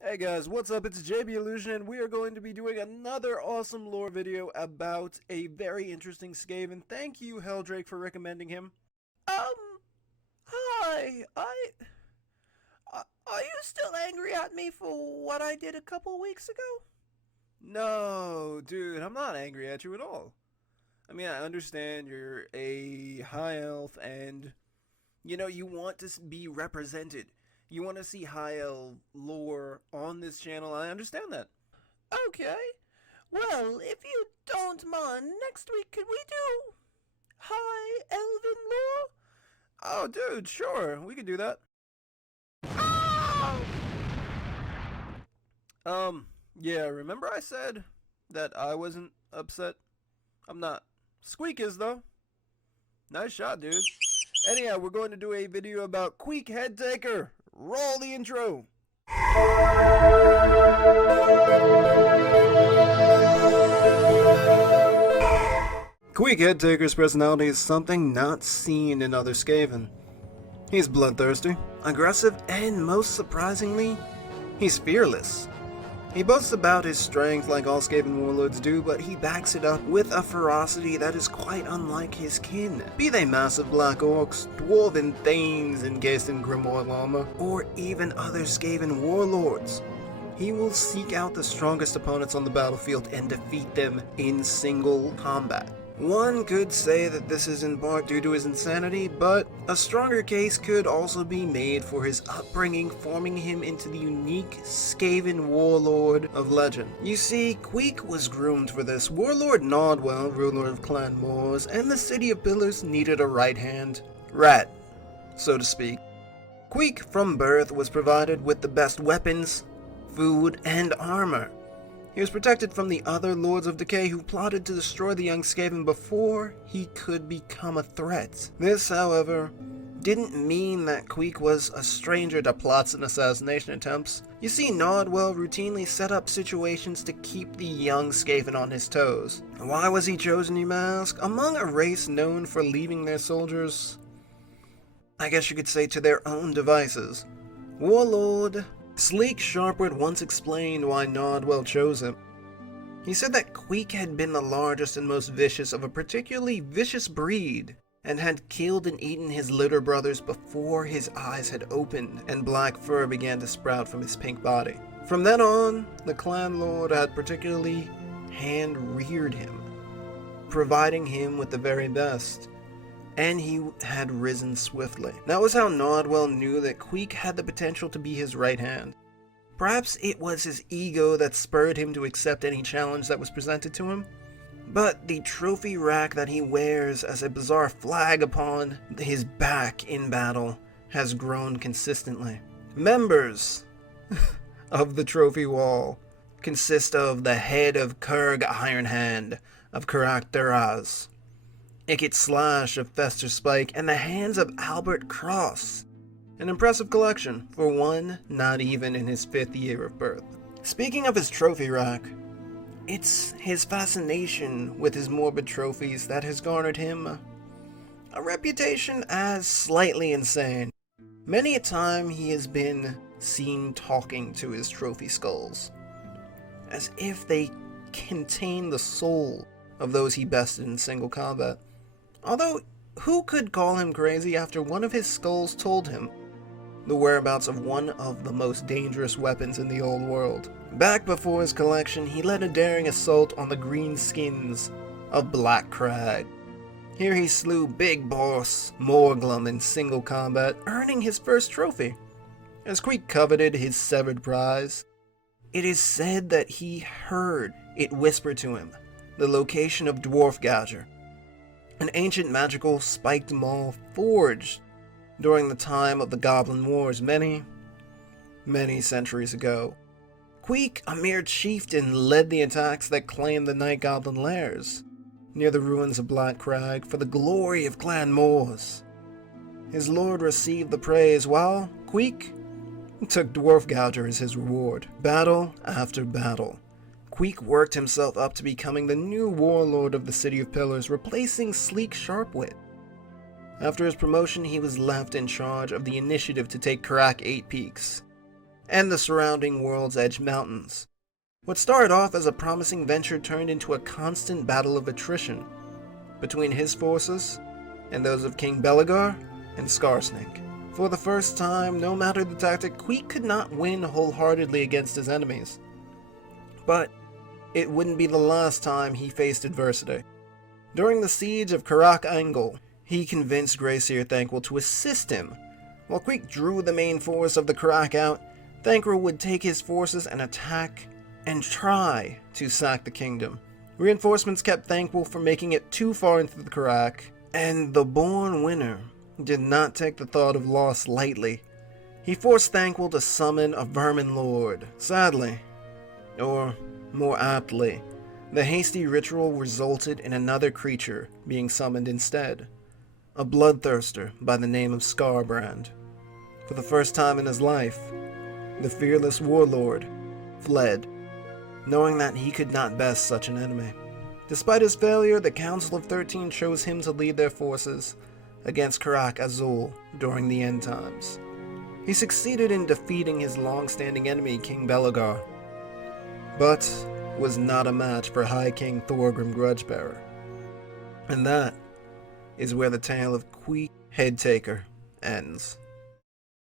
Hey guys, what's up? It's JB Illusion, and we are going to be doing another awesome lore video about a very interesting Skaven. Thank you, Heldrake, for recommending him. Hi. Are you still angry at me for what I did a couple weeks ago? No, dude, I'm not angry at you at all. I mean, I understand you're a high elf and, you want to be represented. You want to see high elf lore on this channel. I understand that. Okay. Well, if you don't mind, next week could we do high elven lore? Oh, dude, sure. We could do that. Oh! Yeah, remember I said that I wasn't upset? I'm not. Squeak is, though. Nice shot, dude. Anyhow, we're going to do a video about Queek Headtaker. Roll the intro. Queek Headtaker's personality is something not seen in other Skaven. He's bloodthirsty, aggressive, and most surprisingly, he's fearless. He boasts about his strength like all Skaven warlords do, but he backs it up with a ferocity that is quite unlike his kin. Be they massive black orcs, dwarven thanes encased in grimoire armor, or even other Skaven warlords. He will seek out the strongest opponents on the battlefield and defeat them in single combat. One could say that this is in part due to his insanity, but a stronger case could also be made for his upbringing, forming him into the unique Skaven warlord of legend. You see, Queek was groomed for this. Warlord Nodwell, ruler of Clan Moors, and the City of Pillars needed a right hand. Rat, so to speak. Queek, from birth, was provided with the best weapons, food, and armor. He was protected from the other Lords of Decay who plotted to destroy the young Skaven before he could become a threat. This, however, didn't mean that Queek was a stranger to plots and assassination attempts. You see, Nodwell routinely set up situations to keep the young Skaven on his toes. Why was he chosen, you ask? Among a race known for leaving their soldiers, I guess you could say, to their own devices. Warlord Sleek Sharpwood once explained why Nodwell chose him. He said that Queek had been the largest and most vicious of a particularly vicious breed, and had killed and eaten his litter brothers before his eyes had opened and black fur began to sprout from his pink body. From then on, the clan lord had particularly hand-reared him, providing him with the very best. And he had risen swiftly. That was how Nodwell knew that Queek had the potential to be his right hand. Perhaps it was his ego that spurred him to accept any challenge that was presented to him. But the trophy rack that he wears as a bizarre flag upon his back in battle has grown consistently. Members of the trophy wall consist of the head of Kurg Ironhand of Karak Duraz, Ikit Slash of Fester Spike, and the hands of Albert Cross. An impressive collection for one not even in his 5th year of birth. Speaking of his trophy rack, it's his fascination with his morbid trophies that has garnered him a reputation as slightly insane. Many a time he has been seen talking to his trophy skulls, as if they contain the soul of those he bested in single combat. Although, who could call him crazy after one of his skulls told him the whereabouts of one of the most dangerous weapons in the old world? Back before his collection, he led a daring assault on the green skins of Black Crag. Here he slew Big Boss Morglum in single combat, earning his first trophy. As Queek coveted his severed prize, it is said that he heard it whisper to him the location of Dwarf Gouger, an ancient magical spiked maul forged during the time of the Goblin Wars many, many centuries ago. Queek, a mere chieftain, led the attacks that claimed the Night Goblin lairs near the ruins of Black Crag for the glory of Clan Moors. His lord received the praise while Queek took Dwarf Gouger as his reward. Battle after battle, Queek worked himself up to becoming the new warlord of the City of Pillars, replacing Sleek Sharpwit. After his promotion, he was left in charge of the initiative to take Karak 8 Peaks, and the surrounding World's Edge Mountains. What started off as a promising venture turned into a constant battle of attrition between his forces and those of King Belegar and Scarsnake. For the first time, no matter the tactic, Queek could not win wholeheartedly against his enemies. But it wouldn't be the last time he faced adversity. During the siege of Karak Angle, he convinced Gracier Thanquol to assist him. While Queek drew the main force of the Karak out, Thanquol would take his forces and attack and try to sack the kingdom. Reinforcements kept Thanquol from making it too far into the Karak, and the born winner did not take the thought of loss lightly. He forced Thanquol to summon a Vermin Lord. Sadly, or more aptly, the hasty ritual resulted in another creature being summoned instead. A bloodthirster by the name of Scarbrand. For the first time in his life, the fearless warlord fled, knowing that he could not best such an enemy. Despite his failure, the Council of 13 chose him to lead their forces against Karak Azul during the end times. He succeeded in defeating his long-standing enemy, King Belegar, but was not a match for High King Thorgrim Grudgebearer. And that is where the tale of Queek Headtaker ends.